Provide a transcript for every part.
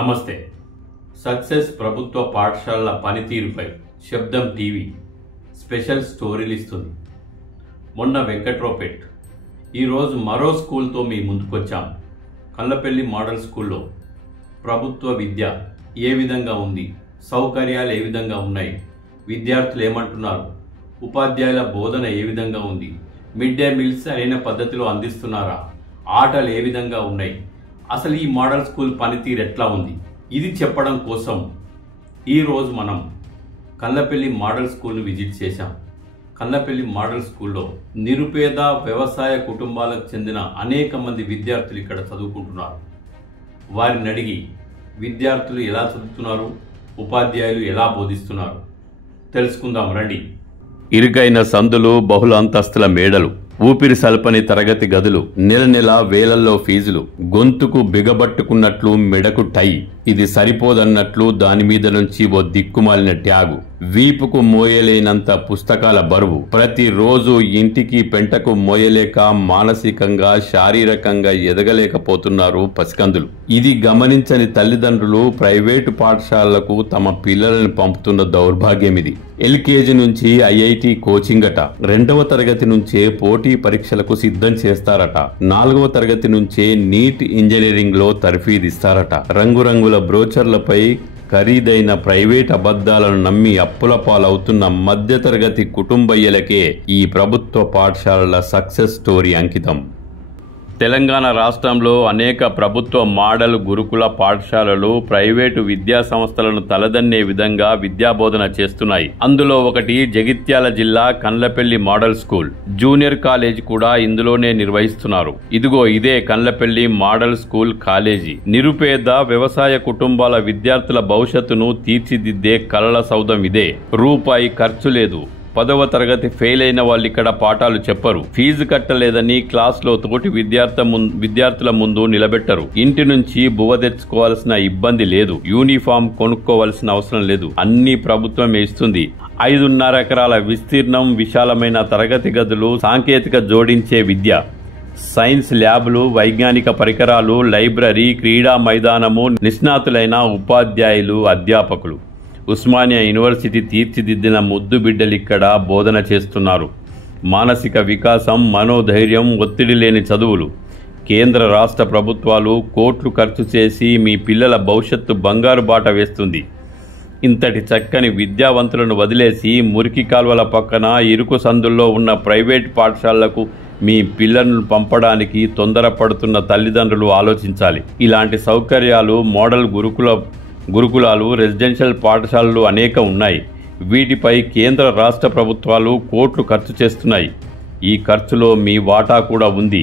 నమస్తే. సక్సెస్ ప్రభుత్వ పాఠశాలల పనితీరుపై శబ్దం టీవీ స్పెషల్ స్టోరీలు ఇస్తుంది. మొన్న వెంకట్రావుపేట్, ఈరోజు మరో స్కూల్తో మీ ముందుకొచ్చాం. కల్లపల్లి మోడల్ స్కూల్లో ప్రభుత్వ విద్య ఏ విధంగా ఉంది, సౌకర్యాలు ఏ విధంగా ఉన్నాయి, విద్యార్థులు ఏమంటున్నారు, ఉపాధ్యాయుల బోధన ఏ విధంగా ఉంది, మిడ్ డే మీల్స్ అయిన పద్ధతిలో అందిస్తున్నారా, ఆటలు ఏ విధంగా ఉన్నాయి, అసలు ఈ మోడల్ స్కూల్ పనితీరు ఎట్లా ఉంది, ఇది చెప్పడం కోసం ఈరోజు మనం కల్లపల్లి మోడల్ స్కూల్ని విజిట్ చేశాం. కల్లపల్లి మోడల్ స్కూల్లో నిరుపేద వ్యవసాయ కుటుంబాలకు చెందిన అనేక మంది విద్యార్థులు ఇక్కడ చదువుకుంటున్నారు. వారిని అడిగి విద్యార్థులు ఎలా చదువుతున్నారు, ఉపాధ్యాయులు ఎలా బోధిస్తున్నారు తెలుసుకుందాం రండి. ఇరుకైన సందులు, బహుళ అంతస్తుల మేడలు, ఊపిరి సల్పని తరగతి గదులు, నెల నెల వేలల్లో ఫీజులు, గొంతుకు బిగబట్టుకున్నట్లు మెడకు టై, ఇది సరిపోదన్నట్లు దాని మీద నుంచి ఓ దిక్కుమాలిన ట్యాగు, వీపుకు మోయలేనంత పుస్తకాల బరువు, ప్రతిరోజు ఇంటికి పెంటకు మోయలేక మానసికంగా శారీరకంగా ఎదగలేకపోతున్నారు పసికందులు. ఇది గమనించని తల్లిదండ్రులు ప్రైవేటు పాఠశాలలకు తమ పిల్లలను పంపుతున్న దౌర్భాగ్యం ఇది. ఎల్కేజీ నుంచి ఐఐటి కోచింగ్ అట, 2వ తరగతి నుంచే పోటీ పరీక్షలకు సిద్ధం చేస్తారట, 4వ తరగతి నుంచే నీట్ ఇంజనీరింగ్ లో తర్ఫీదిస్తారట. రంగురంగుల బ్రోచర్లపై ఖరీదైన ప్రైవేట్ అబద్ధాలను నమ్మి అప్పుల పాలవుతున్న మధ్యతరగతి కుటుంబయ్యలకే ఈ ప్రభుత్వ పాఠశాలల సక్సెస్ స్టోరీ అంకితం. తెలంగాణ రాష్ట్రంలో అనేక ప్రభుత్వ మోడల్ గురుకుల పాఠశాలలు ప్రైవేటు విద్యా సంస్థలను తలదన్నే విధంగా విద్యాబోధన చేస్తున్నాయి. అందులో ఒకటి జగిత్యాల జిల్లా Kandlapalli model school. Junior college కూడా ఇందులోనే నిర్వహిస్తున్నారు. ఇదిగో ఇదే కండ్లపల్లి మోడల్ స్కూల్ కాలేజీ. నిరుపేద వ్యవసాయ కుటుంబాల విద్యార్థుల భవిష్యత్తును తీర్చిదిద్దే కలల సౌధం ఇదే. రూపాయి ఖర్చు లేదు. 10వ తరగతి ఫెయిల్ అయిన వాళ్ళు ఇక్కడ పాఠాలు చెప్పరు. ఫీజు కట్టలేదని క్లాస్లో తోటి విద్యార్థుల ముందు నిలబెట్టరు. ఇంటి నుంచి బువ్వ తెచ్చుకోవాల్సిన ఇబ్బంది లేదు. యూనిఫామ్ కొనుక్కోవాల్సిన అవసరం లేదు. అన్ని ప్రభుత్వమే ఇస్తుంది. 5.5 ఎకరాల విస్తీర్ణం, విశాలమైన తరగతి గదులు, సాంకేతిక జోడించే విద్య, సైన్స్ ల్యాబ్లు, వైజ్ఞానిక పరికరాలు, లైబ్రరీ, క్రీడా మైదానము, నిష్ణాతులైన ఉపాధ్యాయులు, అధ్యాపకులు. ఉస్మానియా యూనివర్సిటీ తీర్చిదిద్దిన ముద్దు బిడ్డలిక్కడ బోధన చేస్తున్నారు. మానసిక వికాసం, మనోధైర్యం, ఒత్తిడి లేని చదువులు. కేంద్ర రాష్ట్ర ప్రభుత్వాలు కోట్లు ఖర్చు చేసి మీ పిల్లల భవిష్యత్తు బంగారు బాట వేస్తుంది. ఇంతటి చక్కని విద్యావంతులను వదిలేసి మురికి కాల్వల పక్కన ఇరుకు సందుల్లో ఉన్న ప్రైవేట్ పాఠశాలలకు మీ పిల్లలను పంపడానికి తొందరపడుతున్న తల్లిదండ్రులు ఆలోచించాలి. ఇలాంటి సౌకర్యాలు మోడల్ గురుకులాలు, రెసిడెన్షియల్ పాఠశాలలు అనేక ఉన్నాయి. వీటిపై కేంద్ర రాష్ట్ర ప్రభుత్వాలు కోట్లు ఖర్చు చేస్తున్నాయి. ఈ ఖర్చులో మీ వాటా కూడా ఉంది.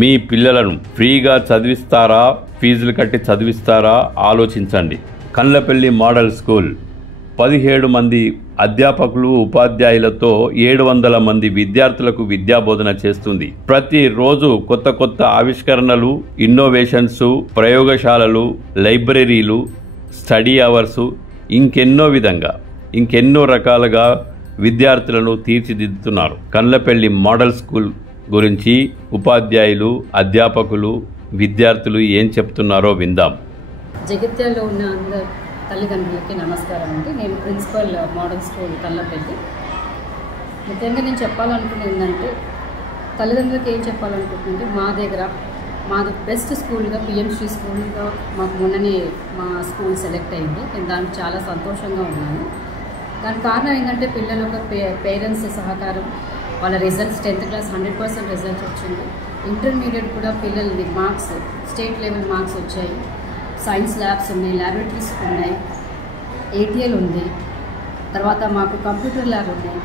మీ పిల్లలను ఫ్రీగా చదివిస్తారా, ఫీజులు కట్టి చదివిస్తారా ఆలోచించండి. కండ్లపల్లి మోడల్ స్కూల్ 17 మంది అధ్యాపకులు, ఉపాధ్యాయులతో 700 మంది విద్యార్థులకు విద్యాబోధన చేస్తుంది. ప్రతిరోజు కొత్త కొత్త ఆవిష్కరణలు, ఇన్నోవేషన్స్, ప్రయోగశాలలు, లైబ్రరీలు, స్టడీ అవర్సు, ఇంకెన్నో రకాలుగా విద్యార్థులను తీర్చిదిద్దుతున్నారు. కండ్లపల్లి మోడల్ స్కూల్ గురించి ఉపాధ్యాయులు, అధ్యాపకులు, విద్యార్థులు ఏం చెప్తున్నారో విందాం. జగిత్యాలలో ఉన్న అందరు తల్లిదండ్రులకి నమస్కారం అండి. నేను ప్రిన్సిపల్ మోడల్ స్కూల్ కల్లపల్లి. ముఖ్యంగా నేను చెప్పాలనుకున్నది ఏంటంటే, తల్లిదండ్రులకి ఏం చెప్పాలనుకుంటుంటే, మాది బెస్ట్ స్కూల్గా పిఎంసి స్కూల్గా మాకు మొన్ననే మా స్కూల్ సెలెక్ట్ అయింది. నేను దానికి చాలా సంతోషంగా ఉన్నాను. దానికి కారణం ఏంటంటే, పిల్లల యొక్క పేరెంట్స్ సహకారం, వాళ్ళ రిజల్ట్స్ 10th క్లాస్ 100% రిజల్ట్స్ వచ్చింది. ఇంటర్మీడియట్ కూడా పిల్లలది మార్క్స్ స్టేట్ లెవెల్ మార్క్స్ వచ్చాయి. సైన్స్ ల్యాబ్స్ ఉన్నాయి, ల్యాబొరేటరీస్ ఉన్నాయి, ఏటీఎల్ ఉంది, తర్వాత మాకు కంప్యూటర్ ల్యాబ్ ఉన్నాయి.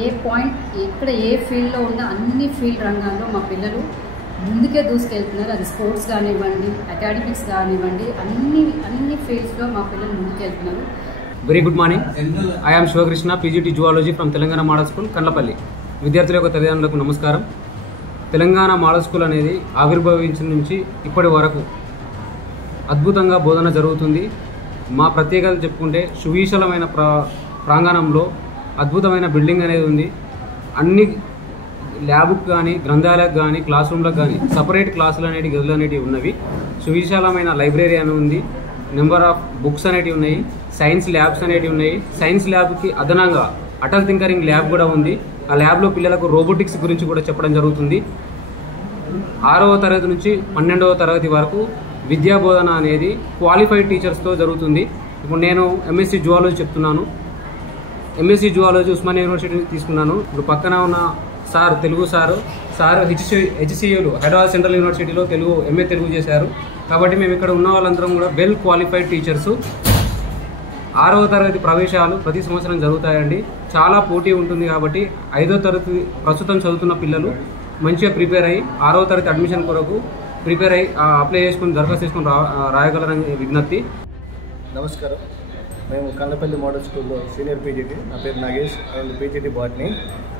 ఏ పాయింట్ ఎక్కడ ఏ ఫీల్డ్లో ఉన్న అన్ని ఫీల్డ్ రంగాల్లో మా పిల్లలు ముందుకే దూసుకెళ్తున్నారు. అది స్పోర్ట్స్ కానివ్వండి, అకాడమిక్స్ కానివ్వండి, అన్ని ఫీల్డ్స్లో మా పిల్లలు ముందుకెళ్తున్నారు. Very good morning. I am Shivakrishna, PGT zoology from Telangana Model School Kandlapalli. విద్యార్థుల యొక్క తల్లిదండ్రులకు నమస్కారం. తెలంగాణ మోడల్ స్కూల్ అనేది ఆవిర్భవించిన నుంచి ఇప్పటి వరకు అద్భుతంగా బోధన జరుగుతుంది. మా ప్రత్యేకత చెప్పుకుంటే, సువిశాలమైన ప్రాంగణంలో అద్భుతమైన బిల్డింగ్ అనేది ఉంది. అన్ని ల్యాబ్కి కానీ, గ్రంథాలయాలకు కానీ, క్లాస్ రూమ్లకు కానీ సపరేట్ క్లాసులు అనేవి, గదులు అనేవి ఉన్నవి. సువిశాలమైన లైబ్రరీ అని ఉంది. నెంబర్ ఆఫ్ బుక్స్ అనేటివి ఉన్నాయి. సైన్స్ ల్యాబ్స్ అనేటివి ఉన్నాయి. సైన్స్ ల్యాబ్కి అదనంగా అటల్ థింకరింగ్ ల్యాబ్ కూడా ఉంది. ఆ ల్యాబ్లో పిల్లలకు రోబోటిక్స్ గురించి కూడా చెప్పడం జరుగుతుంది. 6వ తరగతి నుంచి 12వ తరగతి వరకు విద్యా బోధన అనేది క్వాలిఫైడ్ టీచర్స్తో జరుగుతుంది. ఇప్పుడు నేను ఎంఎస్సీ జువాలజీ చెప్తున్నాను. ఎంఎస్సీ జువాలజీ ఉస్మానియా యూనివర్సిటీ తీసుకున్నాను. ఇప్పుడు పక్కన ఉన్న సార్ తెలుగు సార్ హెచ్సియులు హైదరాబాద్ సెంట్రల్ యూనివర్సిటీలో ఎంఏ తెలుగు చేశారు. కాబట్టి మేము ఇక్కడ ఉన్న వాళ్ళందరం కూడా వెల్ క్వాలిఫైడ్ టీచర్సు. 6వ తరగతి ప్రవేశాలు ప్రతి సంవత్సరం జరుగుతాయండి. చాలా పోటీ ఉంటుంది కాబట్టి 5వ తరగతి ప్రస్తుతం చదువుతున్న పిల్లలు మంచిగా ప్రిపేర్ అయ్యి 6వ తరగతి అడ్మిషన్ కొరకు ప్రిపేర్ అయ్యి అప్లై చేసుకుని దరఖాస్తు చేసుకుని రాయగలరని విజ్ఞప్తి. నమస్కారం. మేము కన్నపల్లి మోడల్ స్కూల్లో సీనియర్ పీజీటీ. నా పేరు నాగేష్ అండ్ పీజీటీ బాట్నీ.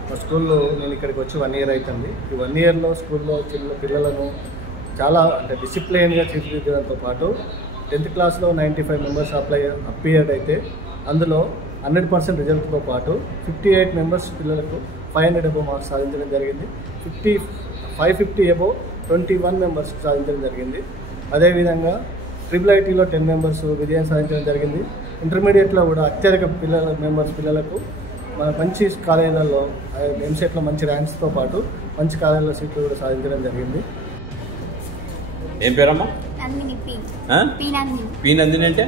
మా స్కూల్లో నేను ఇక్కడికి వచ్చి 1 ఇయర్ అవుతుంది. ఈ 1 ఇయర్లో స్కూల్లో పిల్లలను చాలా డిసిప్లైన్గా తీర్చిదిద్దడంతో పాటు 10th క్లాస్లో 95 మెంబర్స్ అపియర్డ్ అయితే అందులో 100% రిజల్ట్తో పాటు 58 మెంబర్స్ పిల్లలకు 500 అబోవ్ మార్క్స్ సాధించడం జరిగింది. 550 అబోవ్ 21 మెంబర్స్ సాధించడం జరిగింది. అదేవిధంగా IIITలో 10 మెంబర్స్ విజయం సాధించడం జరిగింది. ఇంటర్మీడియట్లో కూడా అత్యధిక పిల్లలకు మన మంచి కాలేజీలలో ఎంసెట్లో మంచి ర్యాంక్స్తో పాటు మంచి కాలేజీలో సీట్లు కూడా సాధించడం జరిగింది. ఏం పేరమ్మా? నందిని. పి నందిని అంటే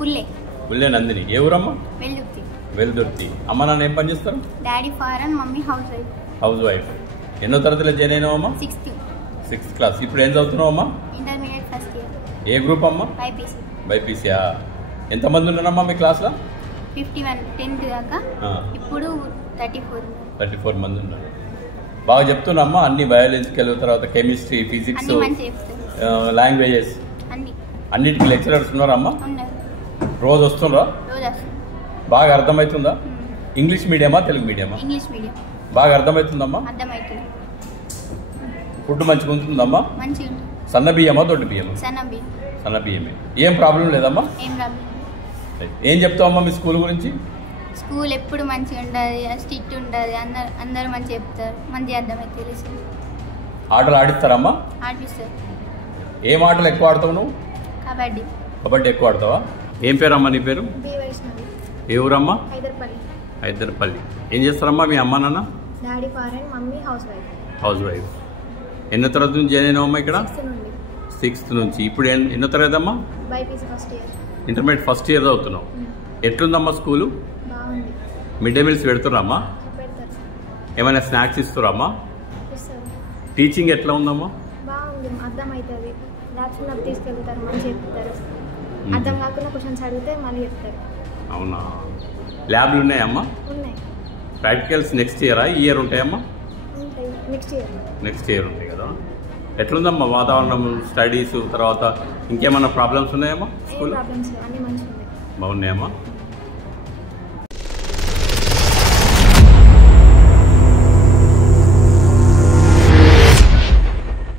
పుల్లే నందిని. ఏ ఊరమ్మా? వెల్దుర్తి. అమ్మ నాన్న ఏం పని చేస్తారు? Daddy foreign, mummy housewife. ఎన్నో తరగతిలో జాయిన్ అయినావమ్మా? 6th class. ఇప్పుడు ఏం చదువుతున్నావమ్మా? Intermediate first year. ఏ గ్రూప్ అమ్మా? బైపీసీయా. ఎంతమంది ఉన్నారమ్మా మీ క్లాస్లో? 51 10th దాకా. ఇప్పుడు 34 మంది ఉన్నారు. బాగా చెప్తున్నామ్మా అన్ని బయాలజికల్, తర్వాత కెమిస్ట్రీ, ఫిజిక్స్, లాంగ్వేజెస్ అన్నిటికీ లెక్చరర్స్ ఉన్నారమ్మా? రోజు వస్తుండ్రా? బాగా అర్థమవుతుందా? ఇంగ్లీష్ మీడియమా తెలుగు మీడియమా? English medium. బాగా అర్థమవుతుందమ్మా? ఫుడ్ మంచిగా ఉంటుందమ్మా? సన్న బియ్యమా దొడ్డు బియ్యమా? సన్న బియ్యమే. ఏం ప్రాబ్లం లేదమ్మా? ఏం చెప్తావమ్మా మీ స్కూల్ గురించి? స్కూల్ ఎప్పుడు మంచిగా ఉంటుంది, స్ట్రిక్ట్ ఉంటుంది, అందరూ మంచిగా చెప్తారు, మంచిగా అర్థమైతే తెలుసు. ఆటలు ఆడిస్తారమ్మా? ఆడిస్తారు. ఏం ఆటలు ఎక్కువ ఆడతావు నువ్వు? కబడ్డీ ఎక్కువ ఆడతావా? ఏం పేరమ్మా నీ పేరు? ఏ ఊరమ్మా? హైదర్పల్లి. ఏం చేస్తారమ్మా మీ అమ్మ నాన్న? Daddy foreign, mummy housewife. ఎన్నో తరగతి నుంచి జాయిన్ అయినావమ్మా ఇక్కడ? 6th నుంచి. ఇప్పుడు ఎన్నో తరగతి అమ్మా? ఇంటర్మీడియట్ ఫస్ట్ ఇయర్ చదువుతున్నావు. ఎట్లుందమ్మా స్కూలు? మిడ్ డే మీల్స్ పెడుతున్నారమ్మా? ఏమైనా స్నాక్స్ ఇస్తున్నారమ్మా? టీచింగ్ ఎట్లా ఉందమ్మా? బాగుంది, అర్థమవుతుంది. ల్యాబ్స్ ఉన్నప్పుడు తీసుకెళ్తారు, మంచి చెప్తారు. అర్థం కాకుండా క్వశ్చన్స్ అడిగితే మళ్ళీ చెప్తారు. అవునా? ల్యాబ్లు ఉన్నాయమ్మా? ఉన్నాయి. ప్రాక్టికల్స్ నెక్స్ట్ ఇయరా ఈ ఇయర్ ఉంటాయమ్మా? ఉంటాయి. నెక్స్ట్ ఇయర్ ఉంటాయి కదా. ఎట్లుందమ్మా వాతావరణం, స్టడీస్, తర్వాత ఇంకేమన్నా ప్రాబ్లమ్స్ ఉన్నాయమ్మా స్కూల్? ప్రాబ్లమ్స్ అన్నీ మంచిగా ఉన్నాయి. బాగున్నాయమ్మా?